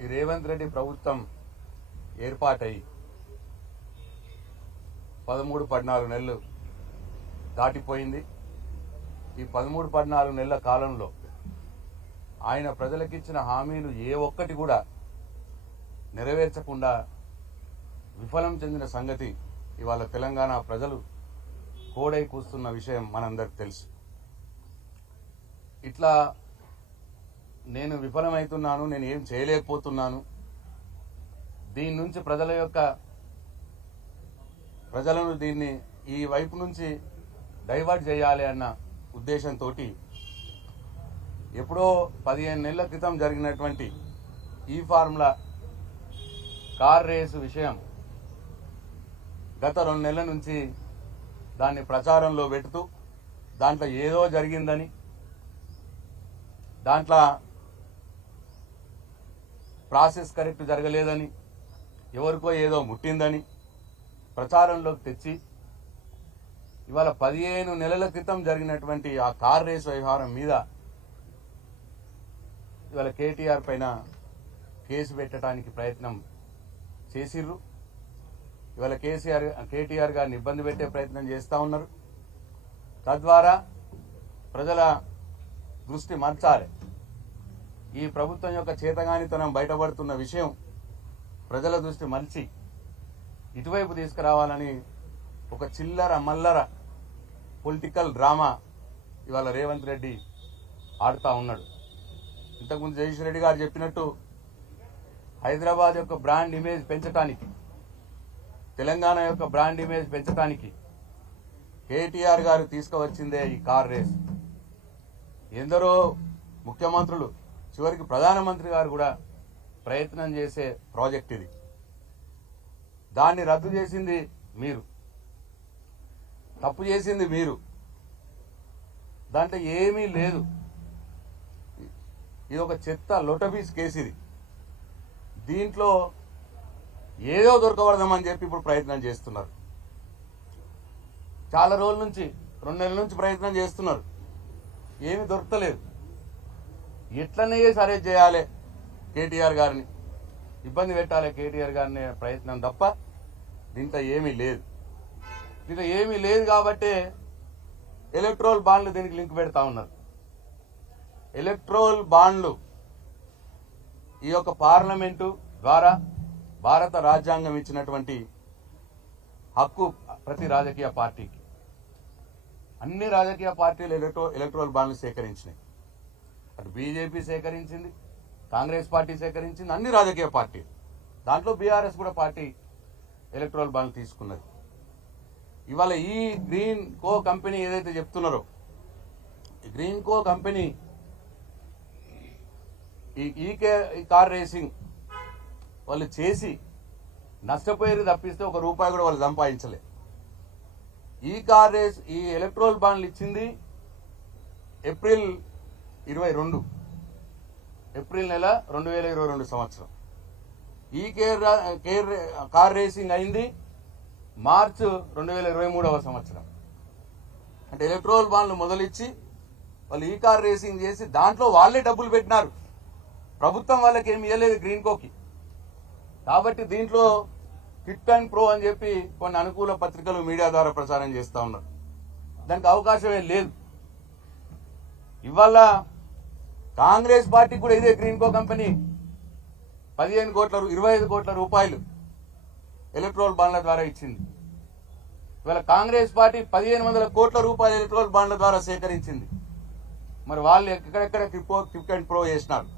ఈ రేవంత్ రెడ్డి ప్రభుత్వం ఏర్పాటై 13-14 నెలలు దాటిపోయింది. ఈ 13-14 నెలల కాలంలో ఆయన ప్రజలకిచ్చిన హామీలు ఏ ఒక్కటి కూడా నెరవేర్చకుండా విఫలం చెందిన సంగతి ఇవాళ తెలంగాణ ప్రజలు కోడై కూస్తున్న విషయం మనందరికి తెలుసు. ఇట్లా నేను విఫలమవుతున్నాను, నేను ఏం చేయలేకపోతున్నాను, దీని నుంచి ప్రజలను దీన్ని ఈ వైపు నుంచి డైవర్ట్ చేయాలి అన్న ఉద్దేశంతో ఎప్పుడో 15 నెలల క్రితం జరిగినటువంటి ఈ ఫార్ములా కార్ రేసు విషయం గత 2 నెలల నుంచి దాన్ని ప్రచారంలో పెడుతూ దాంట్లో ఏదో జరిగిందని, దాంట్లో ప్రాసెస్ కరెక్ట్ జరగలేదని, ఎవరికో ఏదో ముట్టిందని ప్రచారంలోకి తెచ్చి ఇవాళ 15 నెలల క్రితం జరిగినటువంటి ఆ కార్ రేస్ వ్యవహారం మీద ఇవాళ కేటీఆర్ పైన కేసు పెట్టడానికి ప్రయత్నం చేసిర్రు. ఇవాళ కేటీఆర్ గారిని ఇబ్బంది పెట్టే ప్రయత్నం చేస్తూ ఉన్నారు. తద్వారా ప్రజల దృష్టి మార్చాలి. ఈ ప్రభుత్వం యొక్క చేతగానితనం బయటపడుతున్న విషయం ప్రజల దృష్టి మలిచి ఇటువైపు తీసుకురావాలని ఒక చిల్లర మల్లర పొలిటికల్ డ్రామా ఇవాళ రేవంత్ రెడ్డి ఆడుతూ ఉన్నాడు. ఇంతకుముందు జగదీష్ రెడ్డి గారు చెప్పినట్టు హైదరాబాద్ యొక్క బ్రాండ్ ఇమేజ్ పెంచడానికి, తెలంగాణ యొక్క బ్రాండ్ ఇమేజ్ పెంచడానికి కేటీఆర్ గారు తీసుకువచ్చిందే ఈ కార్ రేస్. ఎందరో ముఖ్యమంత్రులు, చివరికి ప్రధానమంత్రి గారు కూడా ప్రయత్నం చేసే ప్రాజెక్ట్ ఇది. దాన్ని రద్దు చేసింది మీరు, తప్పు చేసింది మీరు. దాంట్లో ఏమీ లేదు. ఇది ఒక చెత్త లొటబీస్ కేసు. ఇది దీంట్లో ఏదో దొరకబడదామని చెప్పి ఇప్పుడు ప్రయత్నం చేస్తున్నారు. చాలా రోజుల నుంచి, 2 నెలల నుంచి ప్రయత్నం చేస్తున్నారు. ఏమీ దొరకలేదు. ఎట్లనే అరెస్ట్ చేయాలి కేటీఆర్ గారిని, ఇబ్బంది పెట్టాలి కేటీఆర్ గారిని ప్రయత్నం తప్ప దీంట్లో ఏమీ లేదు. దీంట్లో ఏమీ లేదు కాబట్టే ఎలక్ట్రల్ బాండ్లు దీనికి లింక్ పెడతా ఉన్నారు. ఎలక్ట్రల్ బాండ్లు ఈ యొక్క పార్లమెంటు ద్వారా భారత రాజ్యాంగం ఇచ్చినటువంటి హక్కు ప్రతి రాజకీయ పార్టీకి. అన్ని రాజకీయ పార్టీలు ఎలక్ట్రల్ బాండ్లు సేకరించినాయి. అటు బీజేపీ సేకరించింది, కాంగ్రెస్ పార్టీ సేకరించింది, అన్ని రాజకీయ పార్టీలు. దాంట్లో బీఆర్ఎస్ కూడా పార్టీ ఎలక్ట్రల్ బాండ్లు తీసుకున్నది. ఇవాళ ఈ గ్రీన్ కో కంపెనీ ఏదైతే చెప్తున్నారో, ఈ గ్రీన్ కో కంపెనీ ఈ కార్ రేసింగ్ వాళ్ళు చేసి నష్టపోయేది తప్పిస్తే ₹1 కూడా వాళ్ళు సంపాదించలే. ఈ కార్ రేస్, ఈ ఎలక్ట్రల్ బాండ్లు ఇచ్చింది ఏప్రిల్ 22, ఏప్రిల్ నెల 2022 సంవత్సరం. ఈ కార్ రేసింగ్ అయింది మార్చి 2023 సంవత్సరం. అంటే ఎలక్ట్రల్ బాండ్లు మొదలిచ్చి వాళ్ళు ఈ కార్ రేసింగ్ చేసి దాంట్లో వాళ్ళే డబ్బులు పెట్టినారు. ప్రభుత్వం వాళ్ళకి ఏమి ఇవ్వలేదు గ్రీన్ కోకి. కాబట్టి దీంట్లో కిట్ అండ్ ప్రో అని చెప్పి కొన్ని అనుకూల పత్రికలు మీడియా ద్వారా ప్రచారం చేస్తూ ఉన్నారు. దానికి అవకాశమే లేదు. ఇవాళ కాంగ్రెస్ పార్టీకి కూడా ఇదే గ్రీన్ కో కంపెనీ 25 కోట్ల రూపాయలు ఎలక్ట్రల్ బాండ్ల ద్వారా ఇచ్చింది. ఇవాళ కాంగ్రెస్ పార్టీ 1500 కోట్ల రూపాయలు ఎలక్ట్రల్ బాండ్ల ద్వారా సేకరించింది. మరి వాళ్ళు ఎక్కడెక్కడ కిట్ అండ్ ప్రో చేసినారు.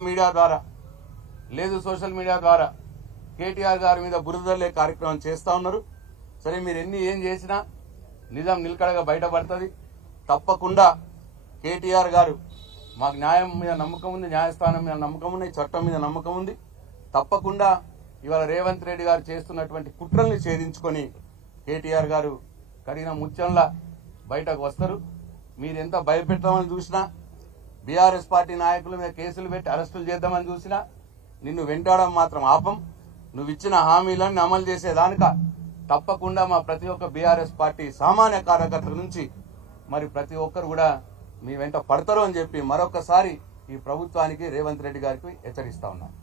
మీడియా ద్వారా లేదు, సోషల్ మీడియా ద్వారా కేటీఆర్ గారి మీద బురదలే కార్యక్రమం చేస్తూ ఉన్నారు. సరే, మీరు ఏం చేసినా నిజం నిలకడగా బయటపడుతుంది. తప్పకుండా కేటీఆర్ గారు, మాకు న్యాయం మీద నమ్మకం ఉంది, న్యాయస్థానం మీద నమ్మకం ఉంది, చట్టం మీద నమ్మకం ఉంది. తప్పకుండా ఇవాళ రేవంత్ రెడ్డి గారు చేస్తున్నటువంటి కుట్రల్ని ఛేదించుకొని కేటీఆర్ గారు కడిగిన ముత్యంలా బయటకు వస్తారు. మీరు ఎంత భయపెడతామని చూసినా, బీఆర్ఎస్ పార్టీ నాయకుల మీద కేసులు పెట్టి అరెస్టులు చేద్దామని చూసినా నిన్ను వెంటాడడం మాత్రం ఆపం. నువ్వు ఇచ్చిన హామీలన్నీ అమలు చేసేదానిక తప్పకుండా మా ప్రతి ఒక్క బీఆర్ఎస్ పార్టీ సామాన్య కార్యకర్తల నుంచి మరి ప్రతి ఒక్కరు కూడా మీ వెంట పడతారు అని చెప్పి మరొకసారి ఈ ప్రభుత్వానికి రేవంత్ రెడ్డి గారికి హెచ్చరిస్తా ఉన్నాను.